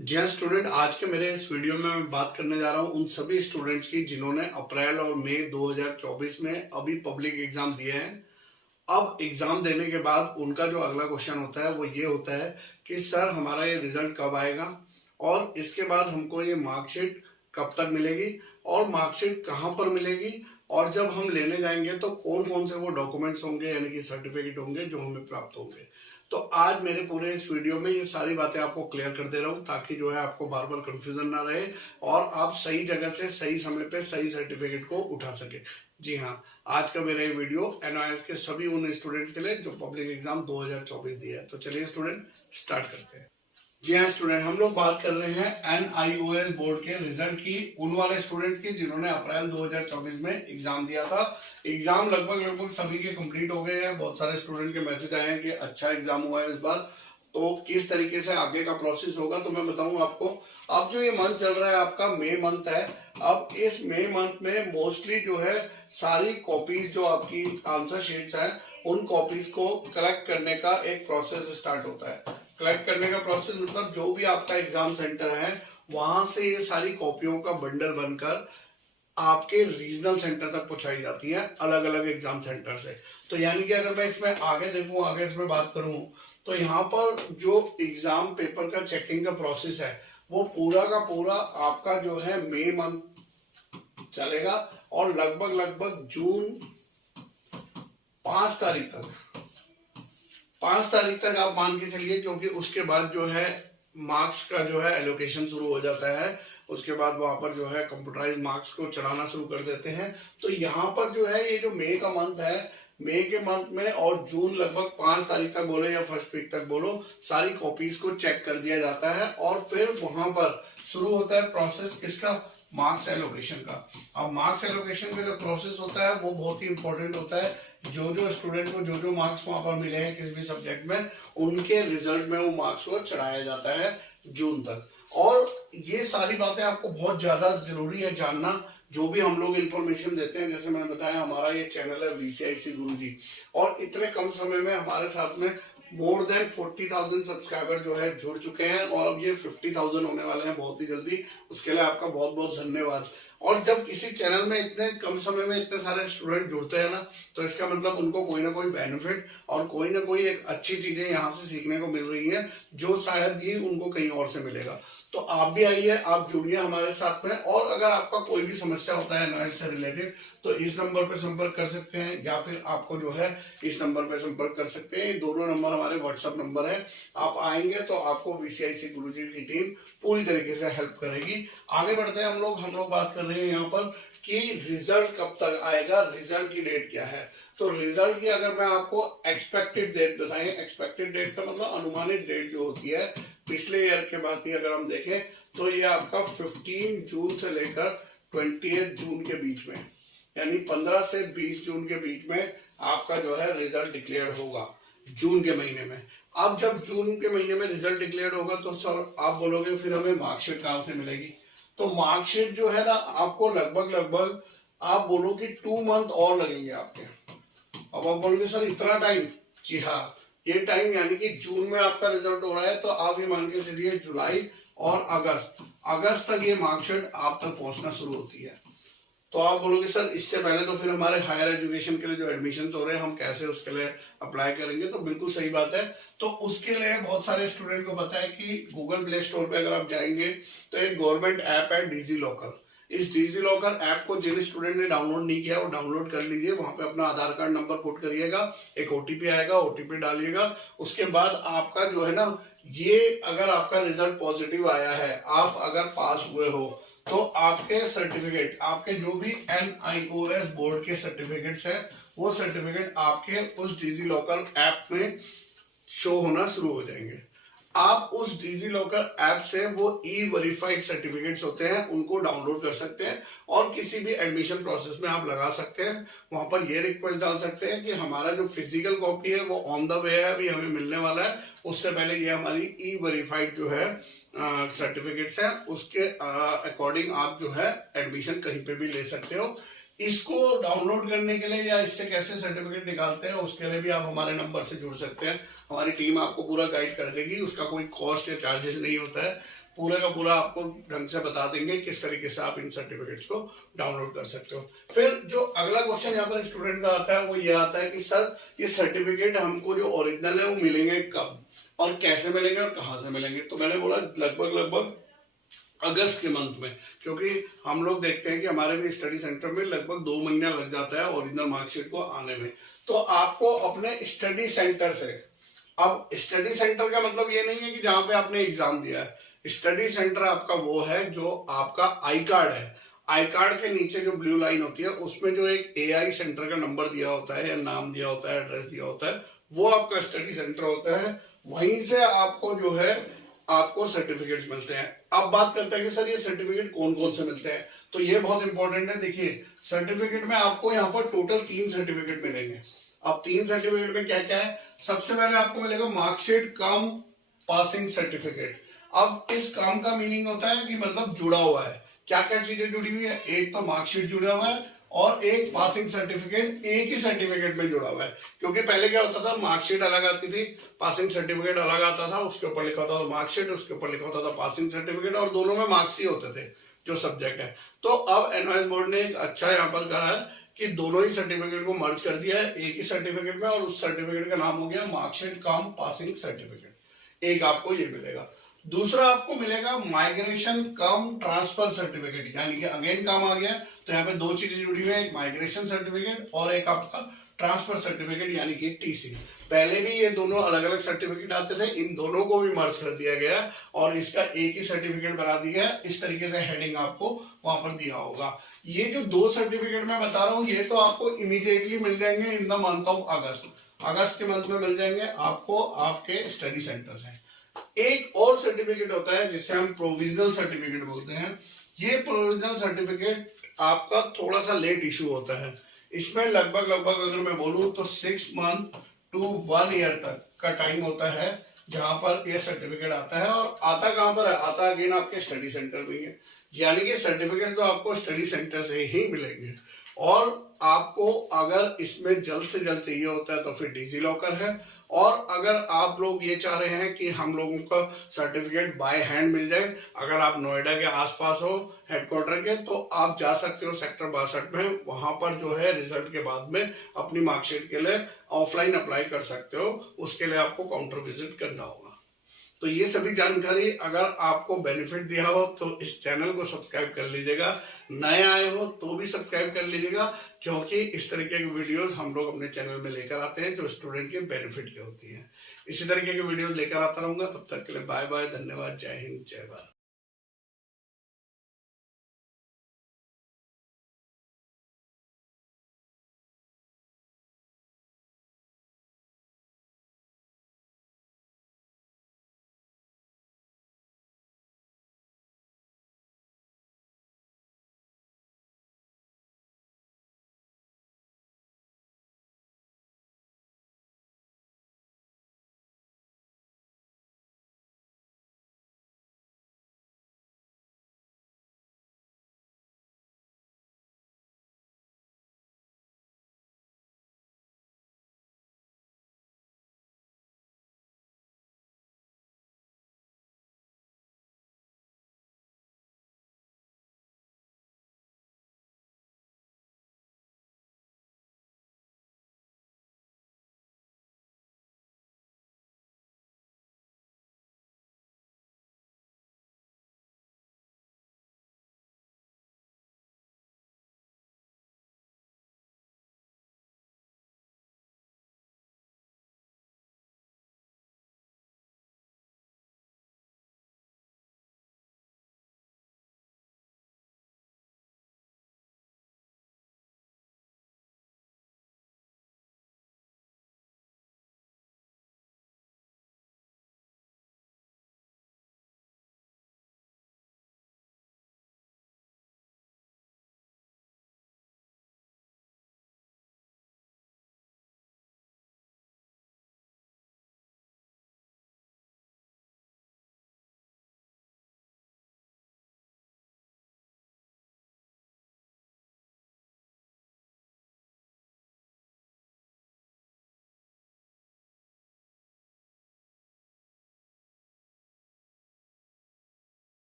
जी हाँ स्टूडेंट, आज के मेरे इस वीडियो में मैं बात करने जा रहा हूँ उन सभी स्टूडेंट्स की जिन्होंने अप्रैल और मई 2024 में अभी पब्लिक एग्जाम दिए हैं। अब एग्जाम देने के बाद उनका जो अगला क्वेश्चन होता है वो ये होता है कि सर हमारा ये रिजल्ट कब आएगा और इसके बाद हमको ये मार्कशीट कब तक मिलेगी और मार्कशीट कहाँ पर मिलेगी और जब हम लेने जाएंगे तो कौन कौन से वो डॉक्यूमेंट्स होंगे यानी कि सर्टिफिकेट होंगे जो हमें प्राप्त होंगे। तो आज मेरे पूरे इस वीडियो में ये सारी बातें आपको क्लियर कर दे रहा हूँ ताकि जो है आपको बार बार कंफ्यूजन ना रहे और आप सही जगह से सही समय पे सही सर्टिफिकेट को उठा सके। जी हाँ, आज का मेरा ये वीडियो एनआईएस के सभी उन स्टूडेंट्स के लिए जो पब्लिक एग्जाम 2024 दिया है। तो चलिए स्टूडेंट स्टार्ट करते हैं। जी हाँ स्टूडेंट, हम लोग बात कर रहे हैं एनआईओएस बोर्ड के रिजल्ट की उन वाले स्टूडेंट्स की जिन्होंने अप्रैल 2024 में एग्जाम दिया था। एग्जाम लगभग सभी के कंप्लीट हो गए हैं। बहुत सारे स्टूडेंट के मैसेज आए हैं कि अच्छा एग्जाम हुआ है इस बार, तो किस तरीके से आगे का प्रोसेस होगा तो मैं बताऊं आपको। अब जो ये मंथ चल रहा है आपका मई मंथ है। अब इस मई मंथ में मोस्टली जो है सारी कॉपीज जो आपकी आंसर शीट्स हैं उन कॉपीज को कलेक्ट करने का एक प्रोसेस स्टार्ट होता है। कलेक्ट करने का प्रोसेस मतलब जो भी आपका एग्जाम सेंटर है वहां से ये सारी कॉपियों का बंडल बनकर आपके रीजनल सेंटर तक पहुंचाई जाती है अलग अलग एग्जाम सेंटर से। तो यानी कि अगर मैं इसमें आगे देखूं, आगे इसमें बात करूं तो यहाँ पर जो एग्जाम पेपर का चेकिंग का प्रोसेस है वो पूरा का पूरा आपका जो है मई मंथ चलेगा और लगभग जून 5 तारीख तक 5 तारीख तक आप मान के चलिए, क्योंकि उसके बाद जो है मार्क्स का जो है एलोकेशन शुरू हो जाता है। उसके बाद वहां पर जो है कंप्यूटराइज मार्क्स को चढ़ाना शुरू कर देते हैं। तो यहाँ पर जो है ये जो मई का मंथ है, मई के मंथ में और जून लगभग 5 तारीख तक बोलो या फर्स्ट वीक तक बोलो, सारी कॉपीज को चेक कर दिया जाता है और फिर वहां पर शुरू होता है प्रोसेस किसका, मार्क्स एलोकेशन का। अब मार्क्स एलोकेशन का जो प्रोसेस होता है वो बहुत ही इंपॉर्टेंट होता है। जो जो स्टूडेंट को जो जो मार्क्स वहां पर मिले हैं किसी भी सब्जेक्ट में उनके रिजल्ट में वो मार्क्स को चढ़ाया जाता है जून तक। और ये सारी बातें आपको बहुत ज्यादा जरूरी है जानना। जो भी हम लोग इन्फॉर्मेशन देते हैं, जैसे मैंने बताया हमारा ये चैनल है वीसीआईसी गुरुजी, और इतने कम समय में हमारे साथ में मोर देन 40,000 सब्सक्राइबर जो है जुड़ चुके हैं और अब ये 50,000 होने वाले हैं बहुत ही जल्दी। उसके लिए आपका बहुत बहुत धन्यवाद। और जब किसी चैनल में इतने कम समय में इतने सारे स्टूडेंट जुड़ते हैं ना, तो इसका मतलब उनको कोई ना कोई बेनिफिट और कोई ना कोई एक अच्छी चीजें यहाँ से सीखने को मिल रही है जो शायद ही उनको कहीं और से मिलेगा। तो आप भी आइए, आप जुड़िए हमारे साथ में। और अगर आपका कोई भी समस्या होता है एनआईएस से रिलेटेड तो इस नंबर पर संपर्क कर सकते हैं या फिर आपको जो है इस नंबर पर संपर्क कर सकते हैं। दोनों नंबर हमारे व्हाट्सएप नंबर है। आप आएंगे तो आपको वीसीआईसी गुरुजी की टीम पूरी तरीके से हेल्प करेगी। आगे बढ़ते हैं हम लोग बात कर रहे हैं यहाँ पर कि रिजल्ट कब तक आएगा, रिजल्ट की डेट क्या है। तो रिजल्ट की अगर मैं आपको एक्सपेक्टेड डेट बताएं, एक्सपेक्टेड डेट का मतलब अनुमानित डेट जो होती है पिछले ईयर के बाद ही अगर हम देखें तो ये आपका 15 जून से लेकर 20 जून के बीच में, यानी 15 से 20 जून के बीच में आपका जो है रिजल्ट डिक्लेयर होगा जून के महीने में। अब जब जून के महीने में रिजल्ट डिक्लेयर होगा तो सर आप बोलोगे फिर हमें मार्कशीट कहां से मिलेगी। तो मार्कशीट जो है ना आपको लगभग आप बोलो कि 2 मंथ और लगेंगे आपके। अब आप बोलोगे सर इतना टाइम, जी हाँ, ये टाइम यानी कि जून में आपका रिजल्ट हो रहा है तो आप ये मान के चलिए जुलाई और अगस्त तक ये मार्कशीट आप तक पहुंचना शुरू होती है। तो आप बोलोगे सर इससे पहले तो फिर हमारे हायर एजुकेशन के लिए जो एडमिशन हो रहे हैं हम कैसे उसके लिए अप्लाई करेंगे। तो बिल्कुल सही बात है। तो उसके लिए बहुत सारे स्टूडेंट को पता है कि गूगल प्ले स्टोर पे अगर आप जाएंगे तो एक गवर्नमेंट ऐप है डिजी लॉकर। इस डिजी लॉकर ऐप को जिन स्टूडेंट ने डाउनलोड नहीं किया वो डाउनलोड कर लीजिए। वहां पे अपना आधार कार्ड नंबर पुट करिएगा, एक ओटीपी आएगा, ओटीपी डालिएगा। उसके बाद आपका जो है ना, ये अगर आपका रिजल्ट पॉजिटिव आया है, आप अगर पास हुए हो तो आपके सर्टिफिकेट, आपके जो भी एनआईओएस बोर्ड के सर्टिफिकेट्स है वो सर्टिफिकेट आपके उस डिजी लॉकर ऐप में शो होना शुरू हो जाएंगे। आप उस डिजी लॉकर ऐप से वो ई वेरीफाइड सर्टिफिकेट्स होते हैं उनको डाउनलोड कर सकते हैं और किसी भी एडमिशन प्रोसेस में आप लगा सकते हैं। वहां पर ये रिक्वेस्ट डाल सकते हैं कि हमारा जो फिजिकल कॉपी है वो ऑन द वे है, अभी हमें मिलने वाला है, उससे पहले ये हमारी ई वेरीफाइड जो है सर्टिफिकेट्स है उसके अकॉर्डिंग आप जो है एडमिशन कहीं पे भी ले सकते हो। इसको डाउनलोड करने के लिए या इससे कैसे सर्टिफिकेट निकालते हैं उसके लिए भी आप हमारे नंबर से जुड़ सकते हैं। हमारी टीम आपको पूरा गाइड कर देगी, उसका कोई कॉस्ट या चार्जेस नहीं होता है। पूरे का पूरा आपको ढंग से बता देंगे किस तरीके से आप इन सर्टिफिकेट्स को डाउनलोड कर सकते हो। फिर जो अगला क्वेश्चन यहाँ पर स्टूडेंट का आता है वो ये आता है कि सर ये सर्टिफिकेट हमको जो ओरिजिनल है वो मिलेंगे कब और कैसे मिलेंगे और कहाँ से मिलेंगे। तो मैंने बोला लगभग अगस्त के मंथ में, क्योंकि हम लोग देखते हैं कि हमारे भी स्टडी सेंटर में लगभग 2 महीना लग जाता है ओरिजिनल मार्कशीट को आने में। तो आपको अपने स्टडी सेंटर से, अब स्टडी सेंटर का मतलब ये नहीं है कि जहां पे आपने एग्जाम दिया है, स्टडी सेंटर आपका वो है जो आपका आई कार्ड है, आई कार्ड के नीचे जो ब्लू लाइन होती है उसमें जो एक एआई सेंटर का नंबर दिया होता है या नाम दिया होता है, एड्रेस दिया होता है, वो आपका स्टडी सेंटर होता है। वहीं से आपको जो है आपको सर्टिफिकेट्स मिलते हैं। अब बात करते हैं कि सर ये सर्टिफिकेट कौन कौन से मिलते हैं, तो ये बहुत इंपॉर्टेंट है। देखिए सर्टिफिकेट में आपको यहाँ पर टोटल 3 सर्टिफिकेट मिलेंगे। अब 3 सर्टिफिकेट में क्या क्या है, सबसे पहले आपको मिलेगा मार्कशीट कम पासिंग सर्टिफिकेट। अब इस काम का मीनिंग होता है कि मतलब जुड़ा हुआ है, क्या क्या चीजें जुड़ी हुई है, एक तो मार्कशीट जुड़ा हुआ है और एक पासिंग सर्टिफिकेट एक ही सर्टिफिकेट में जुड़ा हुआ है। क्योंकि पहले क्या होता था, मार्कशीट अलग आती थी, पासिंग सर्टिफिकेट अलग आता था, उसके ऊपर लिखा होता था मार्कशीट, उसके ऊपर लिखा होता था पासिंग सर्टिफिकेट, और दोनों में मार्क्स ही होते थे जो सब्जेक्ट है। तो अब एनवाइस बोर्ड ने एक अच्छा यहाँ पर करा है कि दोनों ही सर्टिफिकेट को मर्ज कर दिया है एक ही सर्टिफिकेट में, और उस सर्टिफिकेट का नाम हो गया मार्कशीट कम पासिंग सर्टिफिकेट। एक आपको ये मिलेगा। दूसरा आपको मिलेगा माइग्रेशन कम ट्रांसफर सर्टिफिकेट, यानी कि अगेन काम आ गया। तो यहाँ पे 2 चीजें जुड़ी हुई है, एक माइग्रेशन सर्टिफिकेट और एक आपका ट्रांसफर सर्टिफिकेट यानी कि टीसी। पहले भी ये दोनों अलग अलग सर्टिफिकेट आते थे, इन दोनों को भी मर्ज कर दिया गया और इसका एक ही सर्टिफिकेट बना दिया गया। इस तरीके से हेडिंग आपको वहां पर दिया होगा। ये जो 2 सर्टिफिकेट मैं बता रहा हूँ ये तो आपको इमीडिएटली मिल जाएंगे इन द मंथ ऑफ अगस्त के मंथ में मिल जाएंगे आपको आपके स्टडी सेंटर से। एक और सर्टिफिकेट होता है जिसे हम प्रोविजनल सर्टिफिकेट बोलते हैं। ये प्रोविजनल सर्टिफिकेट आपका थोड़ा सा लेट इशू होता है। इसमें लगभग अगर मैं बोलूं तो 6 मंथ टू 1 ईयर तक का टाइम होता है जहां पर यह सर्टिफिकेट आता है। और आता कहां पर है, आता अगेन आपके स्टडी सेंटर में है। यानी कि सर्टिफिकेट तो आपको स्टडी सेंटर से ही मिलेंगे। और आपको अगर इसमें जल्द से जल्द चाहिए होता है तो फिर डिजी लॉकर है। और अगर आप लोग ये चाह रहे हैं कि हम लोगों का सर्टिफिकेट बाय हैंड मिल जाए, अगर आप नोएडा के आसपास हो हेडक्वार्टर के, तो आप जा सकते हो सेक्टर 62 में। वहां पर जो है रिजल्ट के बाद में अपनी मार्कशीट के लिए ऑफलाइन अप्लाई कर सकते हो। उसके लिए आपको काउंटर विजिट करना होगा। तो ये सभी जानकारी अगर आपको बेनिफिट दिया हो तो इस चैनल को सब्सक्राइब कर लीजिएगा। नए आए हो तो भी सब्सक्राइब कर लीजिएगा, क्योंकि इस तरीके की वीडियोस हम लोग अपने चैनल में लेकर आते हैं जो स्टूडेंट के बेनिफिट की होती हैं। इसी तरीके की वीडियोस लेकर आता रहूंगा। तब तक के लिए बाय बाय, धन्यवाद, जय हिंद, जय भारत।